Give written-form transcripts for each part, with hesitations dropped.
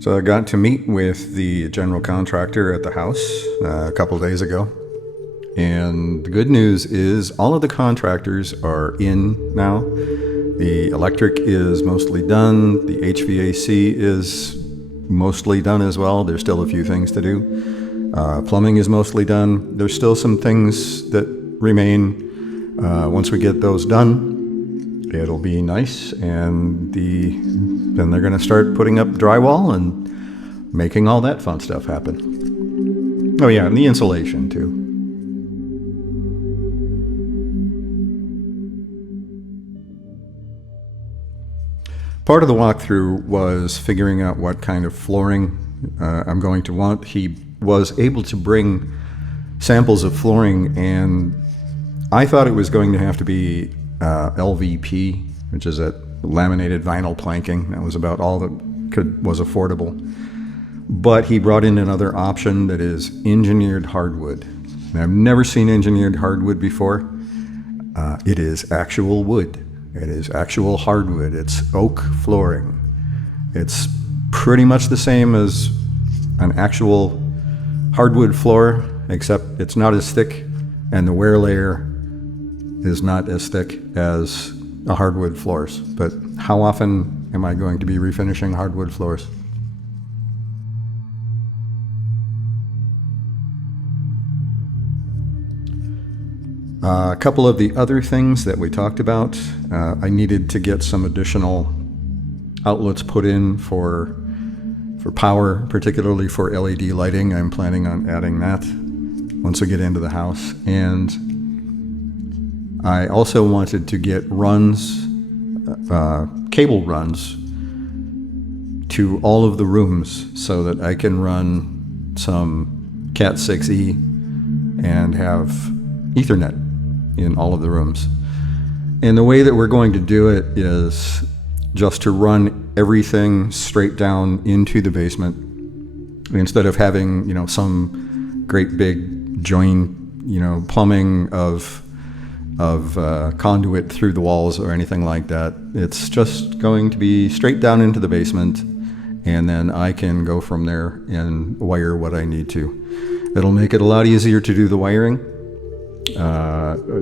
So I got to meet with the general contractor at the house a couple days ago. And the good news is all of the contractors are in now. The electric is mostly done. The HVAC is mostly done as well. There's still a few things to do. Plumbing is mostly done. There's still some things that remain. Once we get those done, it'll be nice. And then they're going to start putting up drywall and making all that fun stuff happen. Oh yeah, and the insulation too. Part of the walkthrough was figuring out what kind of flooring I'm going to want. He was able to bring samples of flooring, and I thought it was going to have to be LVP, which is that laminated vinyl planking. That was about all that was affordable. But he brought in another option that is engineered hardwood. And I've never seen engineered hardwood before. It is actual wood. It is actual hardwood. It's oak flooring. It's pretty much the same as an actual hardwood floor, except it's not as thick, and the wear layer is not as thick as a hardwood floors. But how often am I going to be refinishing hardwood floors? A couple of the other things that we talked about, I needed to get some additional outlets put in for power, particularly for LED lighting. I'm planning on adding that once we get into the house. And I also wanted to get runs, cable runs, to all of the rooms so that I can run some Cat 6E and have Ethernet in all of the rooms. And the way that we're going to do it is just to run everything straight down into the basement instead of having, some great big joint, plumbing of conduit through the walls or anything like that. It's just going to be straight down into the basement, and then I can go from there and wire what I need to. It'll make it a lot easier to do the wiring,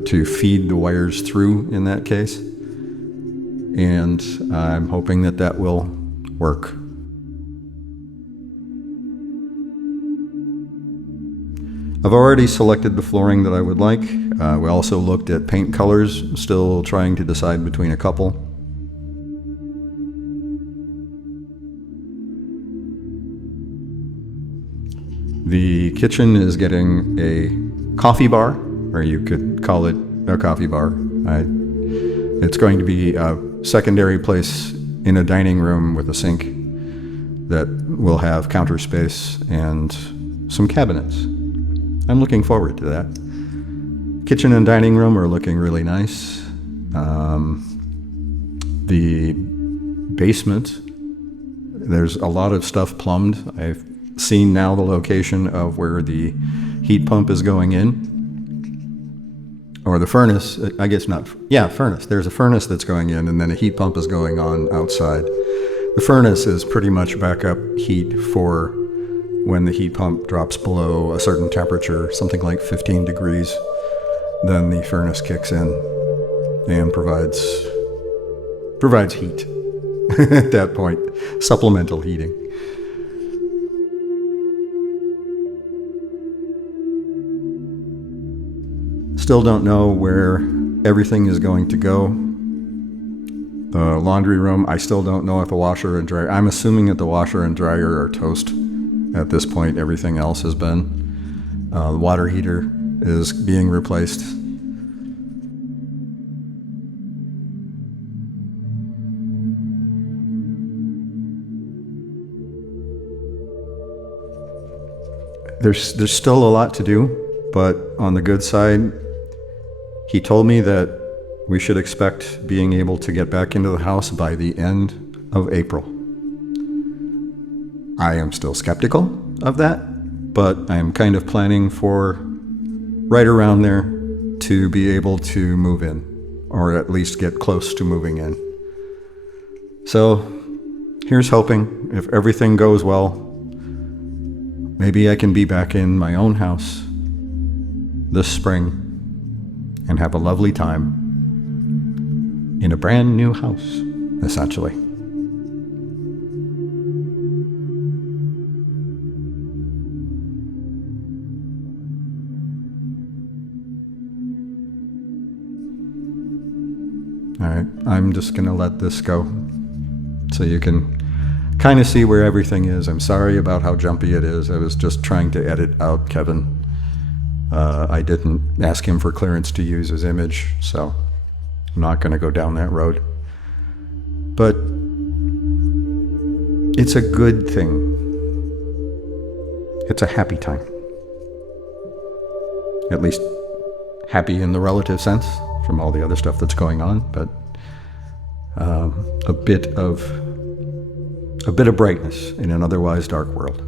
to feed the wires through in that case. And I'm hoping that that will work. I've already selected the flooring that I would like. We also looked at paint colors, still trying to decide between a couple. The kitchen is getting a coffee bar, or you could call it a coffee bar. It's going to be a secondary place in a dining room with a sink that will have counter space and some cabinets. I'm looking forward to that. Kitchen and dining room are looking really nice. The basement, there's a lot of stuff plumbed. I've seen now the location of where the heat pump is going in. Or the furnace, I guess not. Yeah, furnace. There's a furnace that's going in, and then a heat pump is going on outside. The furnace is pretty much backup heat for when the heat pump drops below a certain temperature, something like 15 degrees. Then the furnace kicks in and provides heat at that point, supplemental heating. Still don't know where everything is going to go. The laundry room, I still don't know if a washer and dryer. I'm assuming that the washer and dryer are toast at this point. Everything else has been. The water heater is being replaced. There's still a lot to do, but on the good side, he told me that we should expect being able to get back into the house by the end of April. I am still skeptical of that, but I'm kind of planning for right around there to be able to move in, or at least get close to moving in. So here's hoping, if everything goes well, maybe I can be back in my own house this spring and have a lovely time in a brand new house, essentially. All right, I'm just going to let this go so you can kind of see where everything is. I'm sorry about how jumpy it is. I was just trying to edit out Kevin. I didn't ask him for clearance to use his image, so I'm not going to go down that road. But it's a good thing. It's a happy time. At least happy in the relative sense from all the other stuff that's going on, but a bit of brightness in an otherwise dark world.